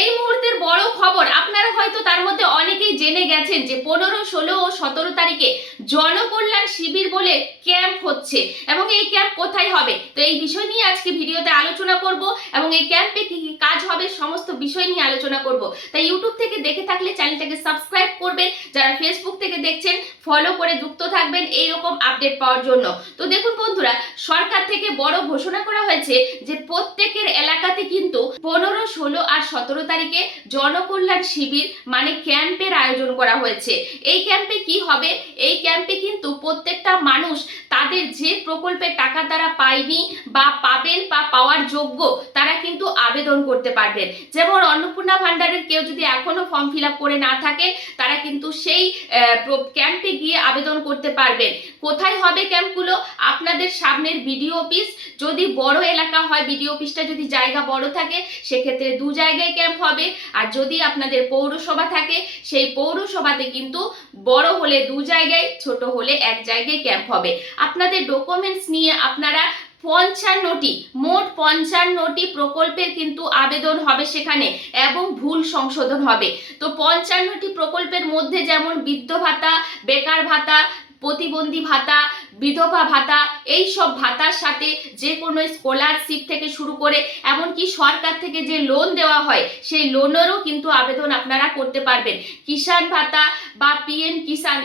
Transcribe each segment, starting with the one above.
এই মুহূর্তের বড় খবর, আপনারা হয়তো তার মধ্যে অনেকেই জেনে গেছেন যে 15, 16 ও 17 তারিখে জনকল্যাণ শিবির বলে ক্যাম্প হচ্ছে এবং এই ক্যাম্প কোথায় হবে। তো এই বিষয় নিয়ে আজকে ভিডিওতে আলোচনা করব এবং এই ক্যাম্পে কি কি কাজ হবে সমস্ত বিষয় নিয়ে আলোচনা করব। তাই ইউটিউব থেকে দেখে থাকলে চ্যানেলটাকে সাবস্ক্রাইব করবেন, যারা ফেসবুক থেকে দেখছেন ফলো করে যুক্ত থাকবেন এইরকম আপডেট পাওয়ার জন্য। তো দেখুন বন্ধুরা, সরকার থেকে বড় ঘোষণা করা হয়েছে যে প্রত্যেকের এলাকাতে কিন্তু 15, 16 আর 17 তারিখে জনকল্যাণ শিবির মানে ক্যাম্পের আয়োজন করা হয়েছে। এই ক্যাম্পে কি হবে, এই ক্যাম্পে কিন্তু প্রত্যেকটা মানুষ তাদের যে প্রকল্পের টাকা তারা পায়নি বা পাবেন বা পাওয়ার যোগ্য তারা কিন্তু আবেদন করতে পারবেন। যেমন অন্নপূর্ণা ভান্ডারের কেউ যদি এখনো ফর্ম ফিল আপ করে না থাকেন, তারা কিন্তু সেই ক্যাম্পে গিয়ে আবেদন করতে পারবেন। কোথায় হবে ক্যাম্পগুলো? আপনাদের সামনের বিডিও অফিস, যদি বড় এলাকা হয় বিডিও অফিসটা যদি জায়গা বড় থাকে সেক্ষেত্রে 2 জায়গায় ক্যাম্প হবে, আর যদি আপনাদের পৌরসভা থাকে সেই পৌরসভাতে কিন্তু বড় হলে 2 জায়গায়, ছোট হলে 1 জায়গায় ক্যাম্প হবে। আপনাদের ডকুমেন্টস নিয়ে আপনারা 55টি, মোট 55টি প্রকল্পের কিন্তু আবেদন হবে সেখানে এবং ভুল সংশোধন হবে। তো 55টি প্রকল্পের মধ্যে যেমন বৃদ্ধ ভাতা, বেকার ভাতা, প্রতিবন্ধী ভাতা, বিধবা ভাতা, এই সব ভাতার সাথে যে কোনো স্কলারশিপ থেকে শুরু করে এমনকি সরকার থেকে যে লোন দেওয়া হয় সেই লোনেরও কিন্তু আবেদন আপনারা করতে পারবেন। কিষাণ ভাতা বা পিএম কিষাণ,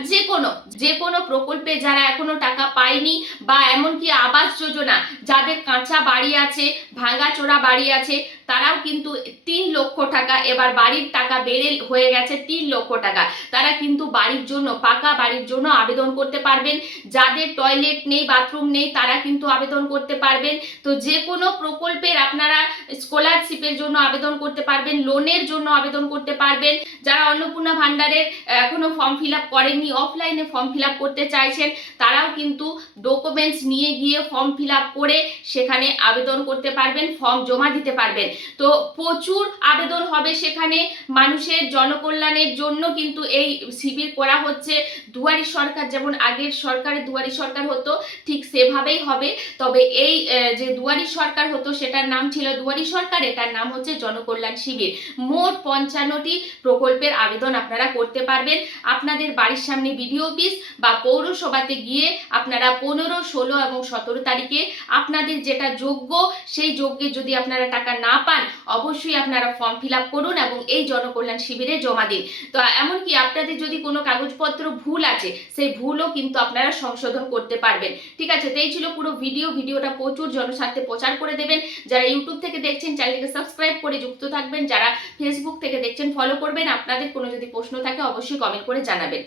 যে কোনো প্রকল্পে যারা এখনো টাকা পায়নি, বা এমনকি আবাস যোজনা, যাদের কাঁচা বাড়ি আছে, ভাঙাচোরা বাড়ি আছে, তারাও কিন্তু 3 লক্ষ টাকা, এবার বাড়ির টাকা বেড়ে হয়ে গেছে 3 লক্ষ টাকা, তারা কিন্তু বাড়ির জন্য, পাকা বাড়ির জন্য আবেদন করতে পারবেন। যাদের টয়লেট নেই, বাথরুম নেই, তারা কিন্তু আবেদন করতে পারবেন। তো যে কোনো প্রকল্পের আপনারা স্কলারশিপের জন্য আবেদন করতে পারবেন, লোনের জন্য আবেদন করতে পারবেন। যারা অন্নপূর্ণা ভান্ডারের এখনো ফর্ম ফিল আপ করেননি, অফলাইনে ফর্ম ফিল আপ করতে চাইছেন, তারাও কিন্তু ডকুমেন্টস নিয়ে গিয়ে ফর্ম ফিল আপ করে সেখানে আবেদন করতে পারবেন, ফর্ম জমা দিতে পারবেন। তো প্রচুর আবেদন হবে সেখানে মানুষের জনকল্যাণের জন্য কিন্তু এই শিবির করা হচ্ছে। দুয়ারি সরকার, যেমন আগের সরকারে দুয়ারি সরকার হতো ঠিক সেভাবেই হবে, তবে এই যে দুয়ারি সরকার হতো সেটার নাম ছিল দুয়ারি সরকার, এটার নাম হচ্ছে জনকল্যাণ শিবির। মোট 55টি প্রকল্পের আবেদন আপনারা করতে পারবেন। আপনাদের বাড়ির সামনে বিডিও অফিস বা পৌরসভাতে গিয়ে আপনারা 15, 16 এবং 17 তারিখে আপনাদের যেটা যোগ্য, সেই যোগ্যে যদি আপনারা টাকা না পান অবশ্যই আপনারা ফর্ম ফিল আপ করুন এবং এই জনকল্যাণ শিবিরে জমা দিন। তো এমনকি আপনাদের যদি কোনো কাগজপত্র ভুল আছে সেই ভুলও কিন্তু আপনারা সংশোধন করতে পারবেন। ঠিক আছে, তো এই ছিল পুরো ভিডিওটা প্রচুর জনস্বার্থে প্রচার করে দেবেন। যারা ইউটিউব থেকে দেখছেন চ্যানেলকে সাবস্ক্রাইব করে যুক্ত থাকবেন, যারা ফেসবুক থেকে দেখছেন ফলো করবেন। আপনাদের কোনো যদি প্রশ্ন থাকে অবশ্যই কমেন্ট করে জানাবেন।